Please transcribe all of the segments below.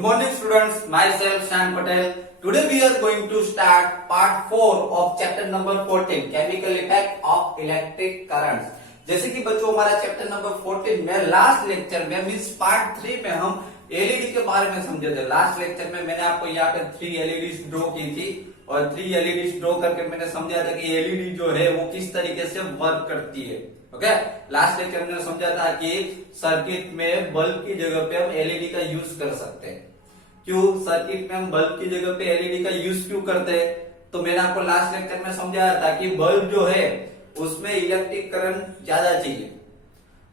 Good morning students, myself Shyam Patel. Today we are going to start part 4 of chapter number 14, chemical effect of electric currents. जैसे कि बच्चों हमारा chapter number 14 में last lecture में means part 3 में हम LED के बारे में समझे थे। लास्ट लेक्चर में मैंने आपको यहाँ पे 3 एलईडी ड्रॉ की थी और 3 एलईडी ड्रॉ करके मैंने समझा था कि एलईडी जो है वो किस तरीके से वर्क करती है। ओके, लास्ट लेक्चर में समझा था कि सर्किट में बल्ब की जगह पे हम एलईडी का यूज कर सकते हैं। क्यों सर्किट में हम बल्ब की जगह पे एलईडी का यूज क्यों करते हैं? तो मैंने आपको लास्ट लेक्चर में समझाया था कि बल्ब जो है उसमें इलेक्ट्रिक करंट ज्यादा चाहिए।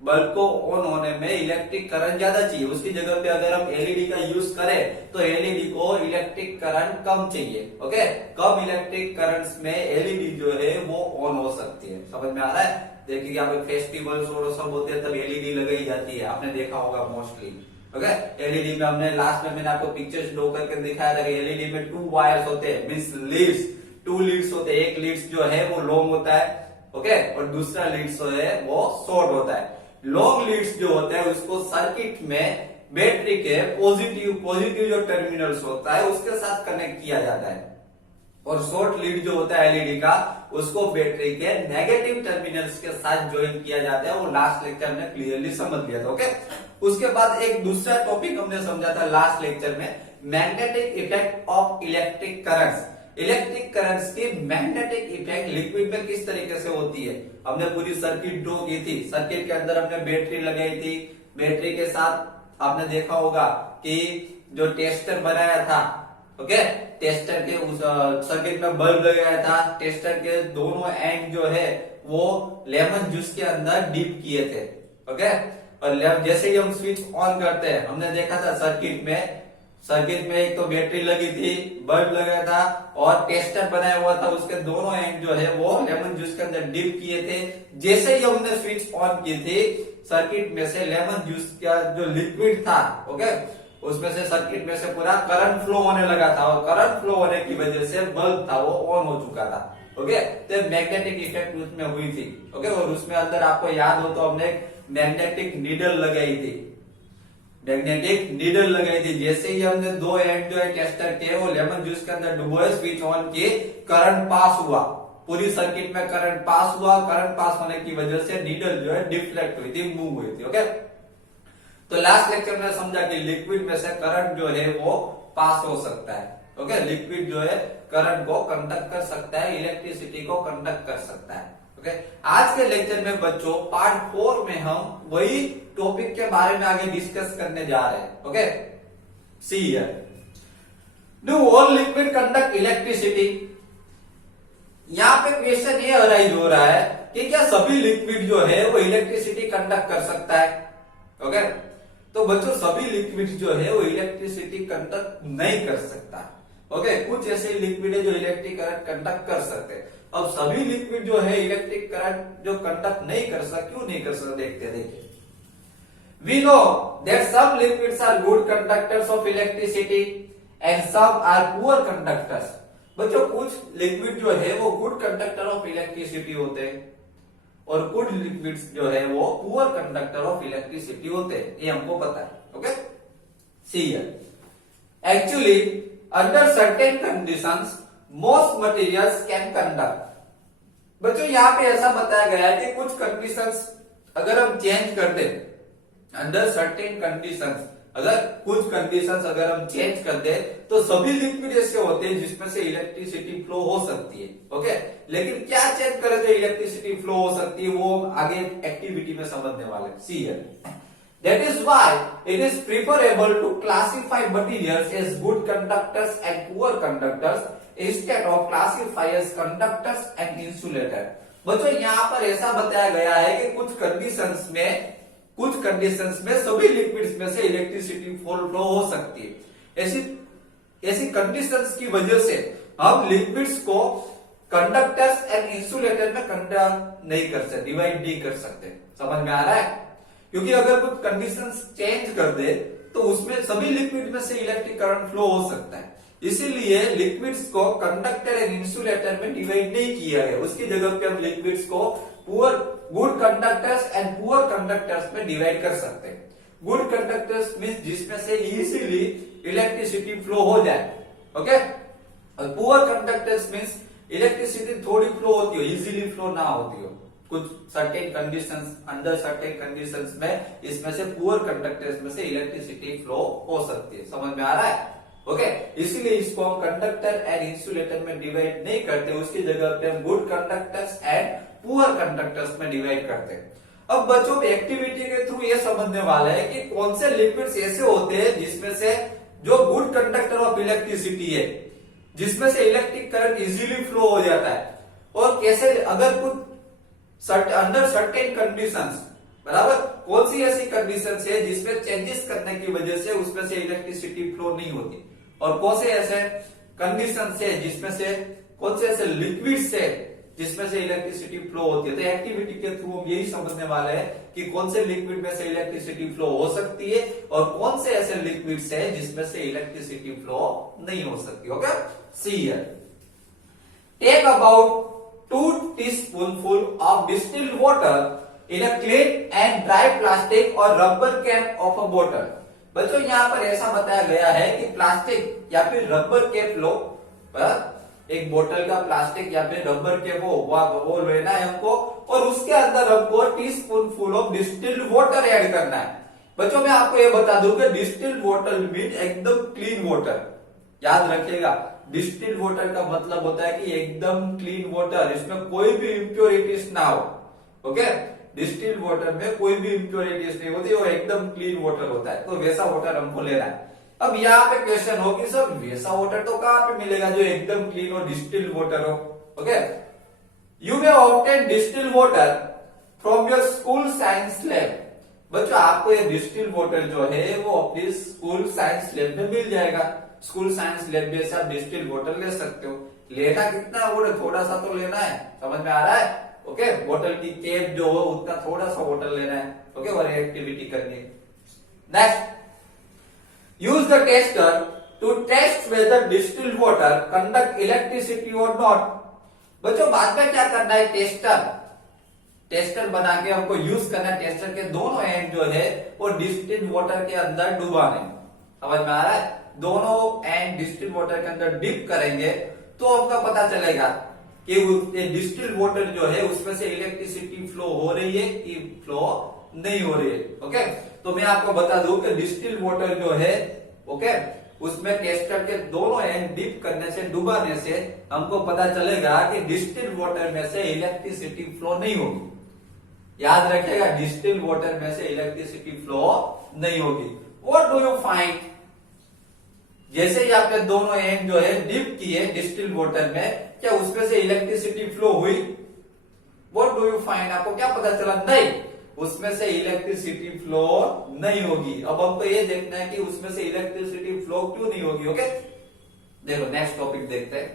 बल्ब को ऑन होने में इलेक्ट्रिक करंट ज्यादा चाहिए, उसकी जगह पे अगर हम एलईडी का यूज करें तो एलईडी को इलेक्ट्रिक करंट कम चाहिए। ओके, कम इलेक्ट्रिक करंट्स में एलईडी जो है वो ऑन हो सकती है। समझ में आ रहा है? देखिए यहाँ पे फेस्टिवल्स और सब होते हैं तब एलईडी लगाई जाती है, आपने देखा होगा मोस्टली। ओके, एलईडी में हमने लास्ट में मैंने आपको पिक्चर्स ड्रॉ करके दिखाया था कि एलईडी में 2 वायर्स होते हैं, मींस लीड्स, 2 लीड्स होते हैं। एक लीड्स जो है वो लॉन्ग होता है, ओके, और दूसरा लीड्स जो है वो शॉर्ट होता है। लॉन्ग लीड्स जो होता है उसको सर्किट में बैटरी के पॉजिटिव जो टर्मिनल्स होता है उसके साथ कनेक्ट किया जाता है, और शॉर्ट लीड जो होता है एलईडी का उसको बैटरी के नेगेटिव टर्मिनल्स के साथ ज्वाइन किया जाता है। वो लास्ट लेक्चर में क्लियरली समझ लिया था। ओके, उसके बाद एक दूसरा टॉपिक हमने समझा था लास्ट लेक्चर में, magnetic effect of electric currents. Electric currents की मैग्नेटिक इफेक्ट लिक्विड में किस तरीके से होती है। हमने पूरी सर्किट ड्रॉ की थी, सर्किट के अंदर हमने बैटरी लगाई थी, बैटरी के साथ आपने देखा होगा कि जो टेस्टर बनाया था, ओके, टेस्टर के उस सर्किट में बल्ब लगाया था, टेस्टर के दोनों एंड जो है वो लेमन जूस के अंदर डीप किए थे। ओके, और जैसे ही हम स्विच ऑन करते हैं, हमने देखा था सर्किट में एक तो बैटरी लगी थी, बल्ब लगाया था और टेस्टर बनाया हुआ था, उसके दोनों एंड जो है वो लेमन जूस के अंदर डिप किए थे। जैसे ही हमने स्विच ऑन की थी, सर्किट में से लेमन जूस का जो लिक्विड था, ओके, उसमें से सर्किट में से पूरा करंट फ्लो होने लगा था, और करंट फ्लो होने की वजह से बल्ब था वो ऑन हो चुका था। ओके, तो मैग्नेटिक इफेक्ट उसमें हुई थी। ओके, और उसमें अंदर आपको याद हो तो हमने मैग्नेटिक नीडल लगाई थी, मैग्नेटिक नीडल लगाई थी। जैसे ही हमने 2 एंड जो है टेस्टर के वो लेमन जूस के अंदर डुबोए, स्विच ऑन किए, करंट पास हुआ, पूरी सर्किट में करंट पास हुआ। करंट पास होने की वजह से नीडल जो है डिफ्लेक्ट हुई थी, मूव हुई थी। ओके, तो लास्ट लेक्चर में समझा कि लिक्विड में से करंट जो है वो पास हो सकता है। ओके, लिक्विड जो है करंट को कंडक्ट कर सकता है, इलेक्ट्रिसिटी को कंडक्ट कर सकता है। ओके, आज के लेक्चर में बच्चों पार्ट 4 में हम वही टॉपिक के बारे में आगे डिस्कस करने जा रहे हैं। Okay, see here, do all liquid conduct electricity. यहाँ पे क्वेश्चन ये अराइज हो रहा है कि क्या सभी लिक्विड जो है वो इलेक्ट्रिसिटी कंडक्ट कर सकता है। ओके, तो बच्चों सभी लिक्विड जो है वो इलेक्ट्रिसिटी कंडक्ट नहीं कर सकता। ओके, कुछ ऐसे लिक्विड है जो इलेक्ट्रिक करंट कंडक्ट कर सकते हैं। अब सभी लिक्विड जो है इलेक्ट्रिक करंट जो कंडक्ट नहीं कर सकते, क्यों नहीं कर सकते, देखिए we know that some liquids are good conductors of electricity and some are poor conductors। बच्चों कुछ लिक्विड जो है वो गुड कंडक्टर ऑफ इलेक्ट्रिसिटी होते हैं और कुछ लिक्विड्स जो है वो पुअर कंडक्टर ऑफ इलेक्ट्रिसिटी होते हैं, ये हमको पता है। Okay, see here, actually under certain conditions most materials can conduct. बच्चों यहाँ पे ऐसा बताया गया है कि कुछ कंडीशंस अगर हम चेंज कर दें, अंडर सर्टेन कंडीशंस, अगर कुछ कंडीशंस अगर हम चेंज कर दे तो सभी लिक्विड ऐसे होते हैं जिसमें से इलेक्ट्रिसिटी फ्लो हो सकती है। ओके, लेकिन क्या चेंज करें जो इलेक्ट्रिसिटी फ्लो हो सकती है वो आगे एक्टिविटी में समझने वाले। See here, that is why it is preferable to classify materials as good conductors and poor conductors instead of classify as conductors and insulator. बच्चों यहाँ पर ऐसा बताया गया है कि कुछ कंडीशंस में सभी लिक्विड्स में से इलेक्ट्रिसिटी फ्लो हो सकती है। ऐसी कंडीशंस की वजह से हम लिक्विड्स को कंडक्टर्स एंड इंसुलेटर में कंडक्ट नहीं कर सकते, डिवाइड नहीं कर सकते। समझ में आ रहा है? क्योंकि अगर कुछ कंडीशंस चेंज कर दे तो उसमें सभी लिक्विड में से इलेक्ट्रिक करंट फ्लो हो सकता है, इसीलिए लिक्विड्स को कंडक्टर एंड इंसुलेटर में डिवाइड नहीं किया है। उसकी जगह पे हम लिक्विड्स को good conductors and poor conductors में डिवाइड कर सकते हैं। गुड कंडक्टर्स मीन्स जिसमें से इजीली इलेक्ट्रिसिटी फ्लो हो जाए, ओके। और पुअर कंडक्टर्स मीन्स इलेक्ट्रिसिटी थोड़ी फ्लो होती हो, इजीली फ्लो ना होती हो, कुछ certain conditions, under certain conditions में इसमें से पुअर कंडक्टर्स में से इलेक्ट्रिसिटी फ्लो हो सकती है। समझ में आ रहा है? ओके इसीलिए इसको हम कंडक्टर एंड इंसुलेटर में डिवाइड नहीं करते, उसकी जगह पे हम good conductors and poor conductors में डिवाइड करते हैं। अब बच्चों एक्टिविटी के थ्रू ये समझने वाला है कि कौन से लिक्विड्स ऐसे होते हैं जिसमें से जो गुड कंडक्टर ऑफ इलेक्ट्रिसिटी है, जिसमें से इलेक्ट्रिक करंट इजीली फ्लो हो जाता है, और कैसे अगर कुछ अंडर सर्टेन कंडीशंस, बराबर, कौन सी ऐसी कंडीशंस है जिसमें चेंजेस करने की वजह से उसमें से इलेक्ट्रिसिटी फ्लो नहीं होती, और कौन से ऐसे कंडीशंस है जिसमें से कौन से ऐसे लिक्विड्स है जिसमें से इलेक्ट्रिसिटी फ्लो होती है। तो एक्टिविटी के थ्रू हम यही समझने वाले हैं कि कौन से लिक्विड में से इलेक्ट्रिसिटी फ्लो हो सकती है और कौन से ऐसे लिक्विड्स है जिसमें से इलेक्ट्रिसिटी फ्लो नहीं हो सकती। Okay see here, take about 2 teaspoonful of distilled water in a clean and dry plastic or rubber cap of a bottle। बच्चों यहाँ पर ऐसा बताया गया है कि प्लास्टिक या फिर रबर कैप लो, एक बोतल का प्लास्टिक या फिर रबर कैप हो वो लेना है हमको, और उसके अंदर हमको टीस्पूनफुल ऑफ डिस्टिल्ड वाटर ऐड करना है। बच्चों मैं आपको ये बता दूं कि डिस्टिल्ड वाटर मीन एकदम क्लीन वाटर, याद रखिएगा डिस्टिल्ड वाटर का मतलब होता है कि एकदम क्लीन वाटर, इसमें कोई भी इम्प्योरिटीज ना हो। ओके डिस्टिल्ड वाटर में कोई भी इम्प्योरिटीज नहीं होती, वो एकदम क्लीन वाटर होता है, तो वैसा वाटर हमको लेना है। अब यहाँ पे क्वेश्चन हो कि सर वैसा वाटर तो कहाँ पे मिलेगा जो एकदम क्लीन और डिस्टिल्ड वाटर हो। Okay you may obtain distilled water from your school science lab. बच्चों आपको ये डिस्टिल्ड वाटर जो है वो अपनी स्कूल साइंस लैब में मिल जाएगा। स्कूल साइंस लैब में से आप डिस्टिल्ड वाटर ले सकते हो। लेना कितना है, थोड़ा सा तो लेना है, समझ में आ रहा है? ओके बोतल की कैप जो हो उतना थोड़ा सा वाटर लेना है। ओके और एक्टिविटी करनी है। Next, use the tester to test whether distilled water conduct electricity or not। बच्चों बाद में क्या करना है, टेस्टर बना के हमको यूज करना है। टेस्टर के दोनों एंड जो है वो डिस्टिल्ड वाटर के अंदर डुबाने, समझ में आ रहा है? दोनों एंड डिस्टिल्ड वाटर के अंदर डिप करेंगे तो हमको पता चलेगा कि डिस्टिल्ड वाटर जो है उसमें से इलेक्ट्रिसिटी फ्लो हो रही है कि फ्लो नहीं हो रही है। ओके तो मैं आपको बता दूं कि डिस्टिल्ड वाटर जो है ओके उसमें टेस्टर के दोनों एंड डिप करने से, डुबाने से हमको पता चलेगा कि डिस्टिल्ड वाटर में से इलेक्ट्रिसिटी फ्लो नहीं होगी। याद रखिएगा डिस्टिल्ड वाटर में से इलेक्ट्रिसिटी फ्लो नहीं होगी। व्हाट डू यू फाइंड, जैसे ही आपने दोनों एंड जो है डिप किए डिस्टिल्ड वाटर में, क्या उसमें से इलेक्ट्रिसिटी फ्लो हुई? व्हाट डू यू फाइंड, आपको क्या पता चला? नहीं, उसमें से इलेक्ट्रिसिटी फ्लो नहीं होगी। अब हमको ये देखना है कि उसमें से इलेक्ट्रिसिटी फ्लो क्यों नहीं होगी। ओके देखो नेक्स्ट टॉपिक देखते हैं।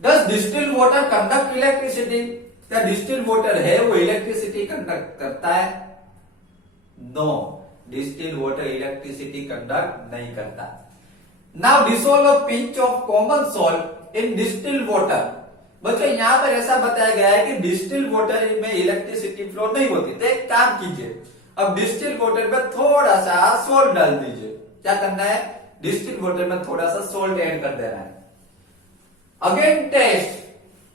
Does distilled water conduct electricity, क्या डिस्टिल्ड वाटर है वो इलेक्ट्रिसिटी कंडक्ट करता है? No, distilled water electricity conduct नहीं करता। Now dissolve a pinch of common salt in distilled water. बच्चों यहाँ पर ऐसा बताया गया है कि डिस्टिल्ड वाटर में इलेक्ट्रिसिटी फ्लो नहीं होती, तो एक काम कीजिए, अब डिस्टिल्ड वाटर में थोड़ा सा सोल्ट डाल दीजिए। क्या करना है, डिस्टिल्ड वाटर में थोड़ा सा सोल्ट ऐड कर देना है। अगेन टेस्ट,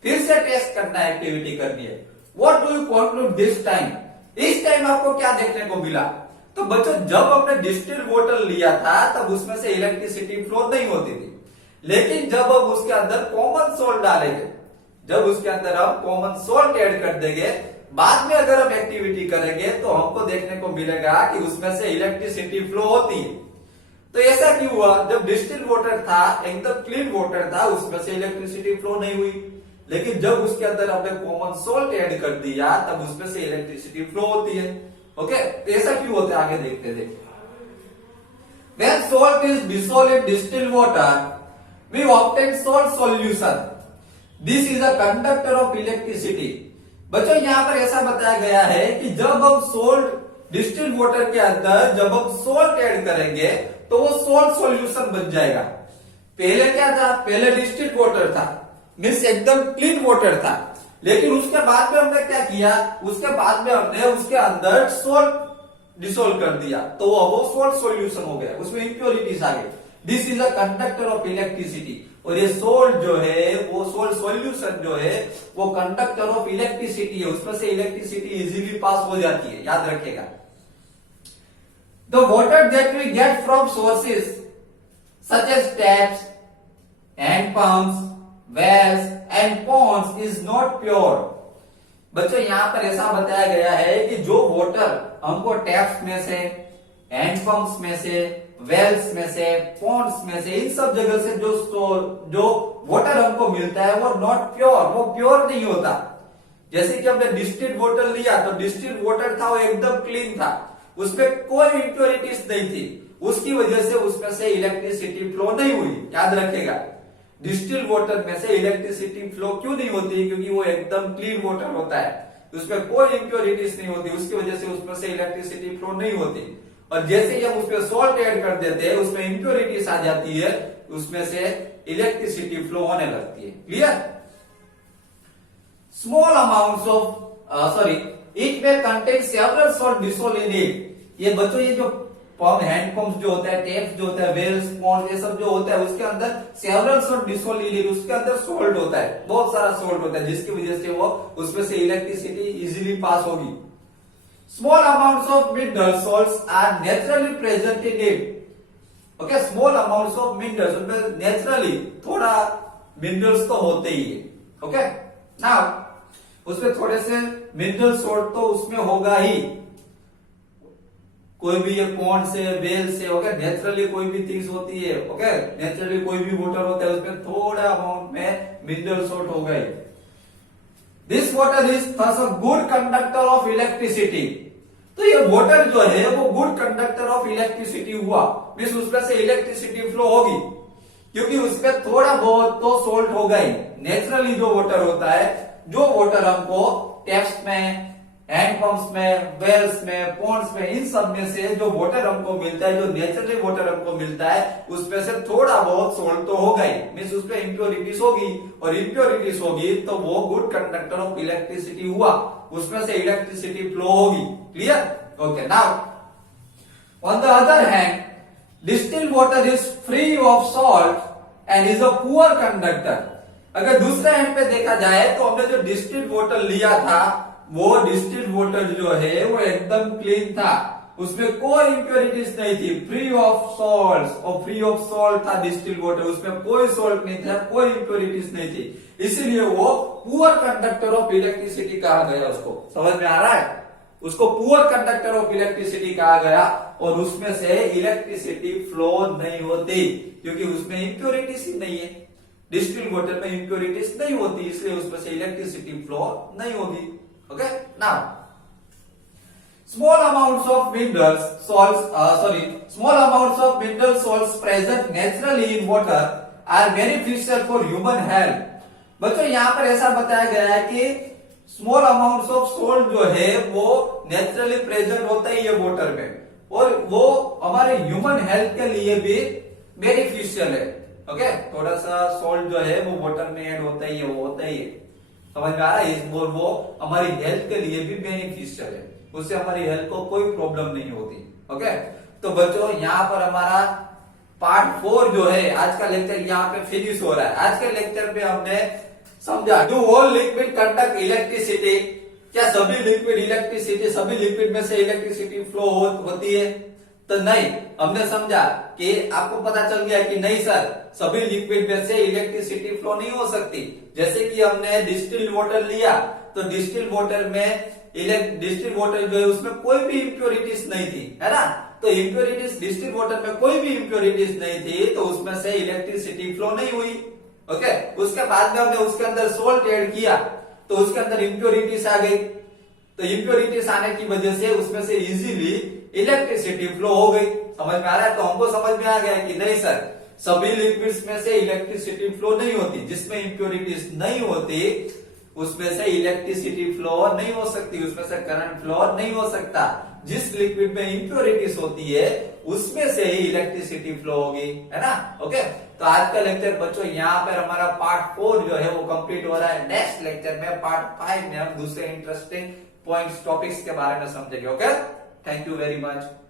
फिर से टेस्ट करना है, एक्टिविटी करनी है। What do you conclude this time, इस टाइम आपको क्या देखने को मिला? तो बच्चों जब हमने डिस्टिल्ड वाटर लिया था तब उसमें से इलेक्ट्रिसिटी फ्लो नहीं होती थी, लेकिन जब हम उसके अंदर कॉमन सोल्ट डालेंगे, जब उसके अंदर हम कॉमन सोल्ट ऐड कर देंगे, बाद में अगर हम एक्टिविटी करेंगे तो हमको देखने को मिलेगा कि उसमें से इलेक्ट्रिसिटी फ्लो होती है। तो ऐसा क्यों हुआ? जब डिस्टिल्ड वाटर था, एकदम क्लीन वाटर था, उसमें से इलेक्ट्रिसिटी फ्लो नहीं हुई, लेकिन जब उसके अंदर हमने कॉमन सोल्ट ऐड कर दिया तब उसमें से इलेक्ट्रिसिटी फ्लो होती है। ओके तो ऐसा क्यों होता है, आगे देखते थे। When salt is dissolved in distilled water, we obtain salt solution. This is a conductor of electricity। बच्चों यहाँ पर ऐसा बताया गया है कि जब हम सोल्ट डिस्टिल्ड वाटर के अंदर जब हम सोल्ट ऐड करेंगे तो वो सोल्ट सॉल्यूशन बन जाएगा। पहले क्या था, पहले डिस्टिल्ड वाटर था, मीन्स एकदम क्लीन वाटर था, लेकिन उसके बाद में हमने क्या किया, उसके बाद में हमने उसके अंदर सोल्ट डिसोल्व कर दिया तो वो सोल्ट सॉल्यूशन हो गया, उसमें इंप्योरिटीज आ गई। This is a conductor of electricity. और ये सोल्ट जो है, वो सोल्ट सॉल्यूशन जो है वो कंडक्टर ऑफ इलेक्ट्रिसिटी है, उसमें से इलेक्ट्रिसिटी इजीली पास हो जाती है, याद रखिएगा। The water that we get from sources such as taps hand pumps wells and ponds is not pure. बच्चों यहां पर ऐसा बताया गया है कि जो वाटर हमको टैप्स में से, हैंड पंप्स में से, वेल्स में से, पॉन्ड्स में से, इन सब जगह से जो वाटर हमको मिलता है वो नॉट प्योर, वो प्योर नहीं होता। जैसे कि हमने डिस्टिल्ड वाटर लिया तो डिस्टिल्ड वाटर था वो एकदम क्लीन था, उसमें कोई इंप्योरिटीज नहीं थी, उसकी वजह से उसमें से इलेक्ट्रिसिटी फ्लो नहीं हुई, याद रखेगा। डिस्टिल्ड वाटर में से इलेक्ट्रिसिटी फ्लो क्यों नहीं होती? क्योंकि वो एकदम क्लीन वाटर होता है, उसमें कोई इंप्योरिटीज नहीं होती, उसकी वजह से उसमें से इलेक्ट्रिसिटी फ्लो नहीं होती। और जैसे ही हम उसमें सॉल्ट ऐड कर देते हैं, उसमें इंप्योरिटीज आ जाती है, उसमें से इलेक्ट्रिसिटी फ्लो होने लगती है। Clear? Small amounts of it में contain several salt dissolve in it. ये बच्चों ये जो पंप, हैंड पंप जो होता है, टेप्स जो होता है, वेल्स, पॉन्ड, ये सब जो होता है उसके अंदर several salt dissolve in it, उसके अंदर सॉल्ट होता है, बहुत सारा सॉल्ट होता है, जिसकी वजह से वो उसमें से इलेक्ट्रिसिटी इजीली पास होगी। Small amounts of mineral salts are naturally present in it. Okay, small amounts of minerals, उसमें naturally थोड़ा minerals तो होते ही है। Okay, now उसमें थोड़े से mineral salt तो उसमें होगा ही, कोई भी ये पॉन्ड से, वेल से, ओके, नेचुरली कोई भी थिंग्स होती है, ओके, नेचुरली कोई भी वाटर होता है, उसमें थोड़ा अमाउंट में मिनरल सॉल्ट होगा ही। This water is thus a good conductor of electricity. तो ये वाटर जो है वो गुड कंडक्टर ऑफ इलेक्ट्रिसिटी हुआ, मींस उसमें से इलेक्ट्रिसिटी फ्लो होगी, क्योंकि उसमें थोड़ा बहुत तो सोल्ट होगा ही। नेचुरली जो वाटर होता है, जो वाटर हमको टैप्स में, हैंड पंप्स में, वेल्स में, पॉन्ड्स में, इन सब में से जो वाटर हमको मिलता है, जो नेचुरली वाटर हमको मिलता है, उसमें से थोड़ा बहुत सोल्ट तो होगा ही, मींस उसमें इंप्योरिटीज होगी, और इंप्योरिटीज होगी तो वो गुड कंडक्टर ऑफ इलेक्ट्रिसिटी हुआ, उसमें से इलेक्ट्रिसिटी फ्लो होगी। Clear? Okay, now on the other hand distilled water is free of salt and is a poor conductor. अगर दूसरे हैंड पे देखा जाए तो हमने जो डिस्टिल्ड वाटर लिया था, वो डिस्टिल्ड वाटर जो है वो एकदम क्लीन था, उसमें कोई इंप्योरिटीज नहीं थी, फ्री ऑफ सॉल्ट, और फ्री ऑफ सॉल्ट था डिस्टिल्ड वाटर, उसमें कोई सॉल्ट नहीं था, कोई इंप्योरिटीज नहीं थी, इसीलिए वो पुअर कंडक्टर ऑफ इलेक्ट्रिसिटी कहा गया। उसको समझ में आ रहा है? उसको पुअर कंडक्टर ऑफ इलेक्ट्रिसिटी कहा गया, और उसमें से इलेक्ट्रिसिटी फ्लो नहीं होती, क्योंकि उसमें इंप्योरिटीज ही नहीं है। डिस्टिल्ड वाटर में इंप्योरिटीज नहीं होती, इसलिए उसमें से इलेक्ट्रिसिटी फ्लो नहीं होगी। Okay, now small amounts of mineral salts present naturally in water are beneficial for human health. बच्चों यहाँ पर ऐसा बताया गया है कि स्मॉल अमाउंट्स ऑफ सोल्ट जो है वो नेचुरली प्रेजेंट होता ही है वाटर में, और वो हमारे ह्यूमन हेल्थ के लिए भी बेनिफिशियल है। ओके, थोड़ा सा सोल्ट जो है वो वाटर में ऐड होता ही है, वो होता ही है, समझ में आ रहा है? वो हमारी हेल्थ के लिए भी बेनिफिशियल है, उससे हमारी हेल्थ को कोई प्रॉब्लम नहीं होती। ओके, तो बच्चों यहाँ पर हमारा पार्ट 4 जो है आज का लेक्चर यहाँ पे फिनिश हो रहा है। आज के लेक्चर में हमने समझा do all liquid conduct electricity, क्या सभी लिक्विड इलेक्ट्रिसिटी, सभी लिक्विड में से इलेक्ट्रिसिटी फ्लो होती है? तो नहीं, हमने समझा कि आपको पता चल गया कि नहीं सर, सभी लिक्विड में से इलेक्ट्रिसिटी फ्लो नहीं हो सकती। जैसे कि हमने डिस्टिल्ड वाटर लिया तो डिस्टिल्ड वाटर में डिस्टिल्ड वाटर जो है उसमें कोई भी इंप्योरिटीज नहीं थी, है ना? तो इंप्योरिटीज डिस्टिल्ड वाटर में कोई भी इंप्योरिटीज नहीं थी, तो उसमें से इलेक्ट्रिसिटी फ्लो नहीं हुई। ओके, उसके बाद में हमने उसके अंदर सोल्ट ऐड किया तो उसके अंदर इंप्योरिटीज आ गई, तो इंप्योरिटीज आने की वजह से उसमें से इजीली इलेक्ट्रिसिटी फ्लो हो गई। समझ में आ रहा है? तो हमको समझ में आ गया कि नहीं सर, सभी लिक्विड्स में से इलेक्ट्रिसिटी फ्लो नहीं होती, जिसमें इंप्योरिटीज नहीं होती उसमें से इलेक्ट्रिसिटी फ्लो नहीं हो सकती, उसमें से करंट फ्लो नहीं हो सकता। जिस लिक्विड में इंप्योरिटीज होती है उसमें से ही इलेक्ट्रिसिटी फ्लो होगी, है ना? ओके, तो आज का लेक्चर बच्चों यहाँ पर हमारा पार्ट 4 जो है वो कंप्लीट हो रहा है। नेक्स्ट लेक्चर में पार्ट 5 में हम दूसरे इंटरेस्टिंग पॉइंट्स, टॉपिक्स के बारे में समझेंगे। Okay. Thank you very much.